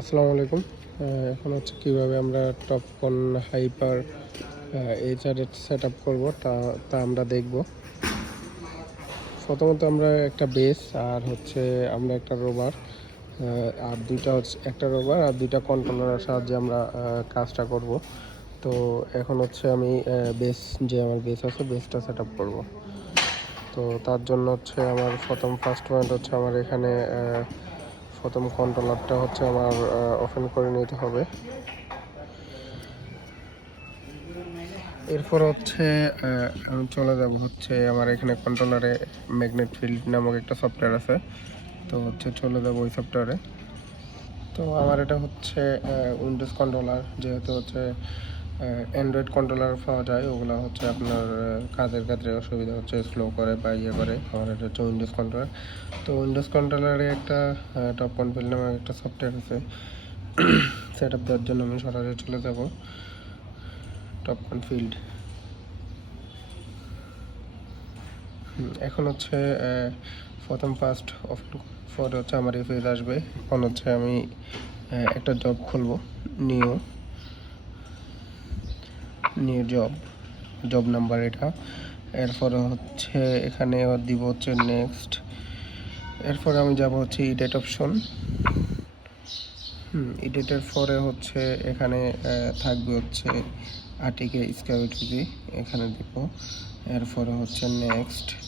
আসসালামু আলাইকুম। এখন হচ্ছে কীভাবে আমরা Topcon hyper HR set up করবো তা আমরা দেখব। প্রথমত আমরা একটা বেস আর হচ্ছে আমরা একটা রোবার আর দুইটা হচ্ছে একটা রোবার আর দুইটা কন্ট্রোলারের সাহায্যে আমরা কাজটা করব। তো এখন হচ্ছে আমি আমার বেস আছে বেসটা সেট আপ করবো। তো তার জন্য হচ্ছে আমার ফার্স্ট পয়েন্ট হচ্ছে আমার এখানে প্রথম কন্ট্রোলারটা হচ্ছে আমার ওপেন করে নিতে হবে। এরপর হচ্ছে আমি চলে যাব হচ্ছে আমার এখানে কন্ট্রোলারে ম্যাগনেট ফিল্ড নামক একটা সফটওয়্যার আছে। তো হচ্ছে চলে যাব ওই সফটওয়্যারে। তো আমার এটা হচ্ছে উইন্ডোজ কন্ট্রোলার, যেহেতু হচ্ছে অ্যান্ড্রয়েড কন্ট্রোলার পাওয়া যায়, ওগুলো হচ্ছে আপনার কাজের ক্ষেত্রে অসুবিধা হচ্ছে, স্লো করে বা ইয়ে করে। আমার এটা হচ্ছে উইন্ডোজ কন্ট্রোলার। তো উইন্ডোজ কন্ট্রোলারে একটা টপকন ফিল্ড নামক একটা সফটওয়্যার আছে। সেট আপ দেওয়ার জন্য আমি সরাসরি চলে যাব টপকন ফিল্ড। এখন হচ্ছে ফার্স্ট পরে হচ্ছে আমার এই পেজ আসবে। এখন হচ্ছে আমি একটা জব খুলবো, নিউ জব নাম্বার এটা। এরপরে হচ্ছে এখানে দিব হচ্ছে নেক্সট। এরপরে আমি যাব হচ্ছে এডিট অপশন। এডিটের পরে হচ্ছে এখানে থাকবে হচ্ছে আর্টিকেল স্ক্যাভিটি, এখানে দিব। এরপরে হচ্ছে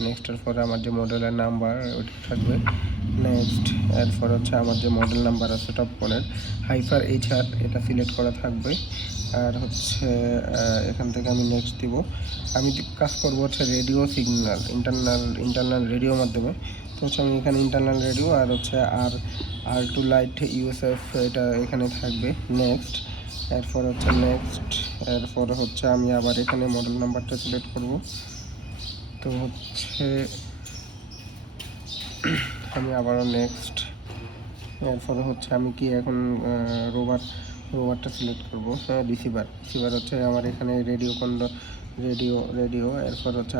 নেক্সটের পরে আমার যে মডেলের নাম্বার ওইটা থাকবে নেক্সট। এরপর হচ্ছে আমার যে মডেল নাম্বার আছে টপকনের হাইপার এইচআর, এটা সিলেক্ট করা থাকবে। আর হচ্ছে এখান থেকে আমি নেক্সট দিব। আমি কাজ করবো হচ্ছে রেডিও সিগন্যাল, ইন্টারনাল রেডিওর মাধ্যমে। তো হচ্ছে আমি এখানে ইন্টারনাল রেডিও আর হচ্ছে আর টু লাইট ইউএসএফ এটা এখানে থাকবে নেক্সট। এরপর হচ্ছে নেক্সট। এরপর হচ্ছে আমি আবার এখানে মডেল নাম্বারটা সিলেক্ট করব। তো হচ্ছে আমি আবারও নেক্সট। এরপরে হচ্ছে আমি কি এখন রোবারটা সিলেক্ট করবো। রিসিভার হচ্ছে আমার এখানে রেডিও। এরপর হচ্ছে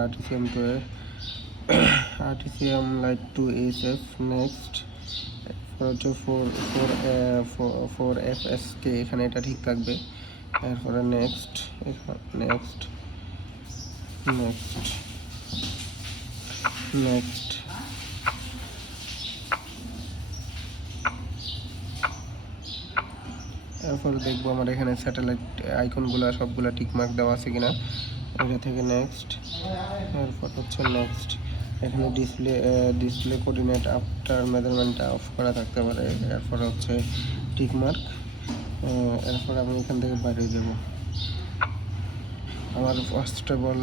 আরটিসিএম লাইট টু এইচএফ নেক্সট। এরপর হচ্ছে ফোর এফএসকে, এখানে এটা ঠিক থাকবে। এরপরে নেক্সট নেক্সট নেক্সট নেক্সট। এরপরে দেখবো আমার এখানে স্যাটেলাইট আইকনগুলো সবগুলো টিকমার্ক দেওয়া আছে কিনা, এটা থেকে নেক্সট। এরপর হচ্ছে নেক্সট। এখানে ডিসপ্লে কোঅর্ডিনেট আফটার মেজারমেন্টটা অফ করা থাকতে পারে। এরপর হচ্ছে টিকমার্ক। এরপর আমি এখান থেকে বাইরে যাব। আমার ফার্স্ট অফ অল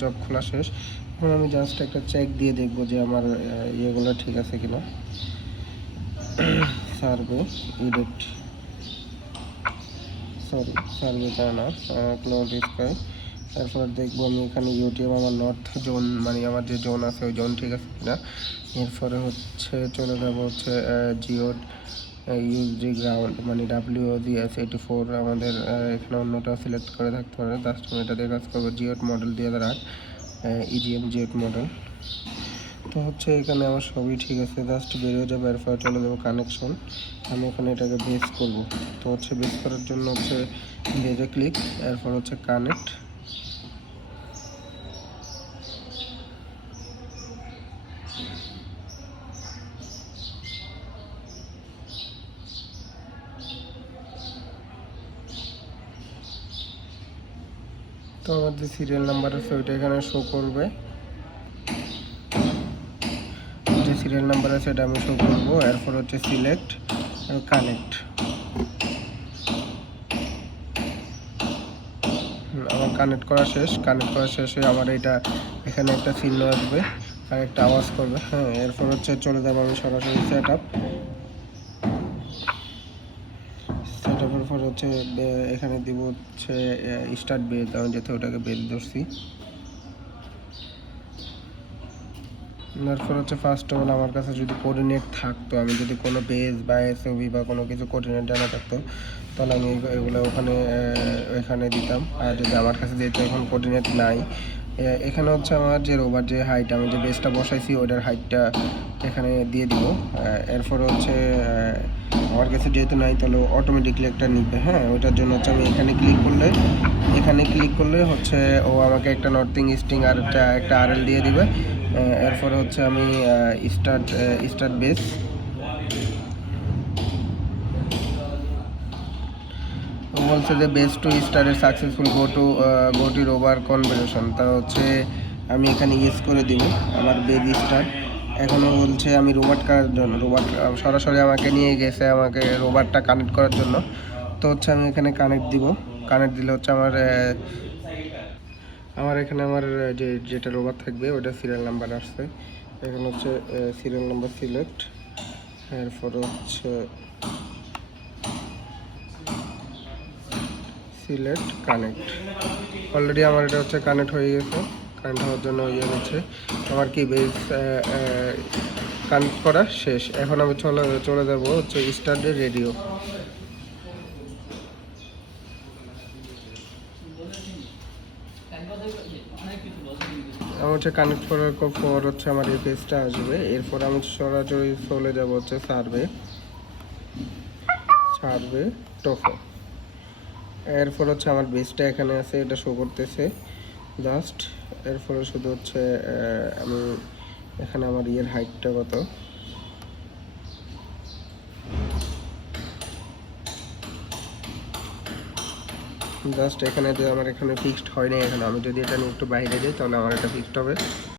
জব খোলা শেষ। এখন আমি জাস্ট একটা চেক দিয়ে দেখবো যে আমার ইয়েগুলো ঠিক আছে কিনা। সার্ভে না, ক্লাউড স্কাই। তারপর দেখবো আমি এখানে ইউটিউব আমার নর্থ জোন, মানে আমার যে জোন আছে ওই জোন ঠিক আছে কিনা। এরপরে হচ্ছে চলে যাবো হচ্ছে জিও ইউজি গ্রাউন্ড, মানে WOGS84 আমাদের এখানে অন্যটা সিলেক্ট করে থাকতে পারে। জাস্ট আমি এটা দিয়ে কাজ করবো। জিওট মডেল 2008 EGM জিওট মডেল। তো হচ্ছে এখানে আমার সবই ঠিক আছে, জাস্ট বেরিয়ে যাবে। এরপর চলে যাবো কানেকশন। আমি এখানে এটাকে বেস করব। তো হচ্ছে বেস করার জন্য হচ্ছে বেজে ক্লিক, এরপর হচ্ছে কানেক্ট। তো আমার যে সিরিয়াল নাম্বার আছে ওইটা এখানে শো করবে, যে সিরিয়াল নাম্বার আছে এটা আমি শো করবো। এরপর হচ্ছে সিলেক্ট কানেক্ট। আমার কানেক্ট করা শেষে আমার এটা এখানে একটা চিহ্ন আসবে আর একটা আওয়াজ করবে। এরপর হচ্ছে চলে যাবো আমি সরাসরি সেট আপের পর হচ্ছে এখানে দিব হচ্ছে স্টার্ট বেজ, আমি যেহেতু ওটাকে বেজ ধরছি। এরপর হচ্ছে ফার্স্ট অফ অল আমার কাছে যদি কোঅর্ডিনেট থাকতো, আমি যদি কোনো বেজ বা এসওভি বা কোনো কিছু কোঅর্ডিনেট জানা থাকতো, তাহলে আমি এগুলো এখানে দিতাম। আর যদি আমার কাছে যেহেতু এখন কোঅর্ডিনেট নাই, এখানে হচ্ছে আমার যে রোবার যে হাইট আমি যে বেসটা বসাইছি ওটার হাইটটা এখানে দিয়ে দিব। এরপরে হচ্ছে আমার কাছে যেহেতু নাই তাহলে অটোমেটিকলি একটা নিবে, হ্যাঁ, ওইটার জন্য হচ্ছে আমি এখানে ক্লিক করলে হচ্ছে ও আমাকে একটা নর্থিং স্টিং আর একটা আরএল দিয়ে দিবে। এরপরে হচ্ছে আমি স্টার্ট বেস বলছে যে বেস টু স্টারের সাকসেসফুল গো টু রোবার কনভারসেশন, তা হচ্ছে আমি এখানে ইয়েস করে দিব আমার বেজ স্টার। এখনও বলছে আমি রোবট করার জন্য, রোবট সরাসরি আমাকে নিয়ে গেছে আমাকে রোবটটা কানেক্ট করার জন্য। তো হচ্ছে আমি এখানে কানেক্ট দিলে হচ্ছে আমার এখানে যেটা রোবট থাকবে ওটা সিরিয়াল নাম্বার আসছে। এখানে হচ্ছে সিরিয়াল নাম্বার সিলেক্ট, এরপর হচ্ছে সিলেক্ট কানেক্ট। অলরেডি আমার এটা হচ্ছে কানেক্ট হয়ে গেছে। কানেক্ট হওয়ার জন্য হচ্ছে আমার কি বেস কানেক্ট করা শেষ। এখন আমি চলে যাব হচ্ছে স্টার্ট রেডিও। আমার হচ্ছে কানেক্ট করার পর হচ্ছে আমার এই পেজটা আসবে। এরপর আমি সরাসরি চলে যাব হচ্ছে সার্ভে টোফো। এরপর হচ্ছে আমার বেসটা এখানে আছে, এটা শো করতেছে জাস্ট। এরপরে শুধু হচ্ছে আমি এখানে আমার হাইটটা কত, জাস্ট এখানে যে আমার এখানে ফিক্সড হয় না। এখানে আমি যদি এটা নিয়ে একটু বাইরে যাই তাহলে আমার এটা ফিক্সড হবে।